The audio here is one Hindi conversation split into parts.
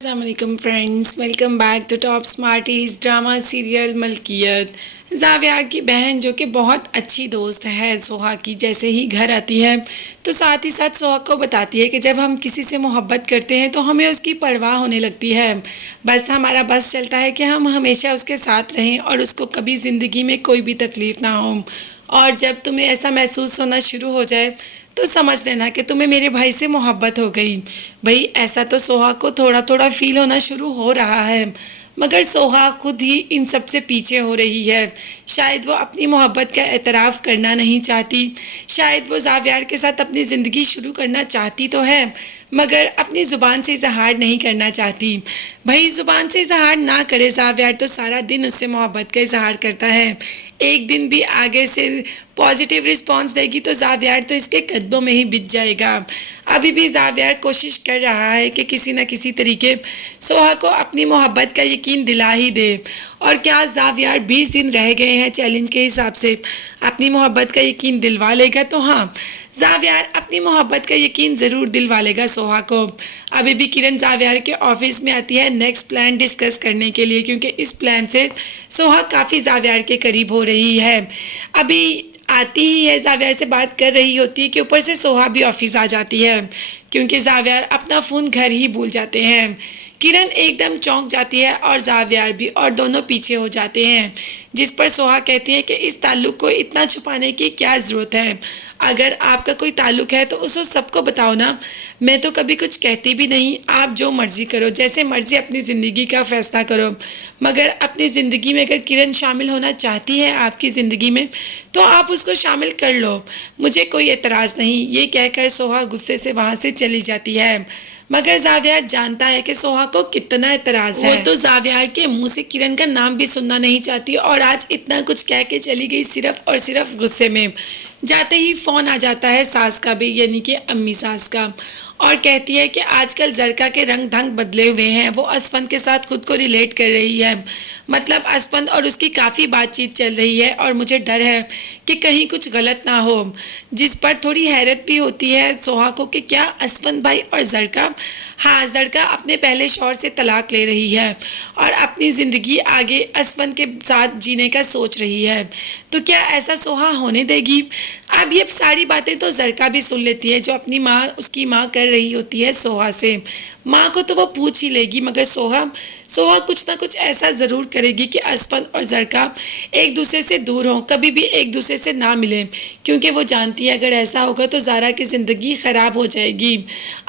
अस्सलाम friends, welcome back to top smarties drama serial Malkiyat. जावियार की बहन जो कि बहुत अच्छी दोस्त है सोहा की, जैसे ही घर आती है तो साथ ही साथ सोहा को बताती है कि जब हम किसी से मोहब्बत करते हैं तो हमें उसकी परवाह होने लगती है। बस चलता है कि हम हमेशा उसके साथ रहें और उसको कभी ज़िंदगी में कोई भी तकलीफ़ ना हो। और जब तुम्हें ऐसा महसूस होना शुरू हो जाए तो समझ लेना कि तुम्हें मेरे भाई से मोहब्बत हो गई। भाई ऐसा तो सोहा को थोड़ा थोड़ा फील होना शुरू हो रहा है, मगर सोहा खुद ही इन सब से पीछे हो रही है। शायद वो अपनी मोहब्बत का एतराफ़ करना नहीं चाहती, शायद वो जावियार के साथ अपनी ज़िंदगी शुरू करना चाहती तो है, मगर अपनी ज़ुबान से इजहार नहीं करना चाहती। भाई ज़ुबान से इजहार ना करे जावियार तो सारा दिन उससे मोहब्बत का इजहार करता है। एक दिन भी आगे से पॉजिटिव रिस्पांस देगी तो जावियार तो इसके कदमों में ही बिछ जाएगा। अभी भी जावियार कोशिश कर रहा है कि किसी न किसी तरीके सोहा को अपनी मोहब्बत का यकीन दिला ही दे। और क्या जावियार 20 दिन रह गए हैं चैलेंज के हिसाब से अपनी मोहब्बत का यकीन दिलवा लेगा? तो हाँ, जावियार अपनी मोहब्बत का यकीन ज़रूर दिलवा लेगा सोहा को। अभी भी किरण जावियार के ऑफिस में आती है नेक्स्ट प्लान डिस्कस करने के लिए, क्योंकि इस प्लान से सोहा काफ़ी जावियार के करीब हो रही है। अभी आती ही है, जावियार से बात कर रही होती है कि ऊपर से सोहा भी ऑफिस आ जाती है, क्योंकि जावियार अपना फ़ोन घर ही भूल जाते हैं। किरण एकदम चौंक जाती है और जावियार भी, और दोनों पीछे हो जाते हैं, जिस पर सोहा कहती है कि इस ताल्लुक़ को इतना छुपाने की क्या ज़रूरत है? अगर आपका कोई ताल्लुक़ है तो उसको सबको बताओ ना, मैं तो कभी कुछ कहती भी नहीं। आप जो मर्ज़ी करो, जैसे मर्ज़ी अपनी ज़िंदगी का फ़ैसला करो, मगर अपनी ज़िंदगी में अगर किरण शामिल होना चाहती है आपकी ज़िंदगी में तो आप उसको शामिल कर लो, मुझे कोई एतराज़ नहीं। ये कहकर सोहा गुस्से से वहाँ से चली जाती है, मगर जावियार जानता है कि सोहा को कितना एतराज़ है। वो तो जावियार के मुंह से किरण का नाम भी सुनना नहीं चाहती और आज इतना कुछ कह के चली गई सिर्फ और सिर्फ गुस्से में। जाते ही फ़ोन आ जाता है सास का भी, यानी कि अम्मी सास का, और कहती है कि आजकल जरका के रंग ढंग बदले हुए हैं। वो असफंद के साथ खुद को रिलेट कर रही है, मतलब असफंद और उसकी काफ़ी बातचीत चल रही है और मुझे डर है कि कहीं कुछ गलत ना हो। जिस पर थोड़ी हैरत भी होती है सोहा को कि क्या असफंद भाई और जरका, हाँ जरका अपने पहले शौहर से तलाक ले रही है और अपनी ज़िंदगी आगे असफंद के साथ जीने का सोच रही है, तो क्या ऐसा सोहा होने देगी? अब ये सारी बातें तो जरका भी सुन लेती है, जो अपनी माँ, उसकी माँ कर रही होती है सोहा से। माँ को तो वो पूछ ही लेगी, मगर सोहा कुछ ना कुछ ऐसा ज़रूर करेगी कि असफंद और जरका एक दूसरे से दूर हों, कभी भी एक दूसरे से ना मिले, क्योंकि वो जानती है अगर ऐसा होगा तो ज़ारा की ज़िंदगी ख़राब हो जाएगी।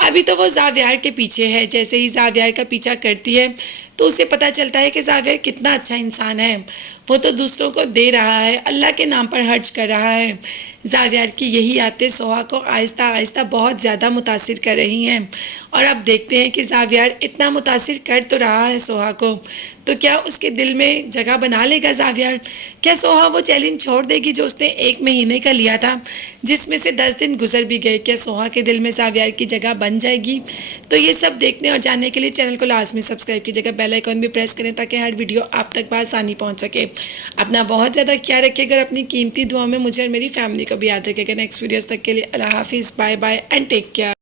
अभी तो वो जावियार के पीछे है, जैसे ही जावियार का पीछा करती है तो उसे पता चलता है कि जावियार कितना अच्छा इंसान है। वो तो दूसरों को दे रहा है, अल्लाह के नाम पर खर्च कर रहा है। जावियार की यही आदतें सोहा को आहिस्ता आहिस्ता बहुत ज़्यादा मुतासिर कर रही हैं, और अब देखते हैं कि जावियार इतना मुतासिर कर तो रहा है सोहा को, तो क्या उसके दिल में जगह बना लेगा जावियार? क्या सोहा वो चैलेंज छोड़ देगी जो उसने 1 महीने का लिया था, जिसमें से 10 दिन गुजर भी गए? क्या सोहा के दिल में जावियार की जगह बन जाएगी? तो ये सब देखने और जानने के लिए चैनल को लाजमी सब्सक्राइब कीजिएगा, बेल आइकॉन भी प्रेस करें ताकि हर वीडियो आप तक बआसानी पहुँच सके। अपना बहुत ज़्यादा ख्याल रखिएगा, अपनी कीमती दुआ में मुझे और मेरी फैमिली को भी याद रखिएगा। नेक्स्ट वीडियोस तक के लिए अल्लाह हाफिज़, bye bye and take care.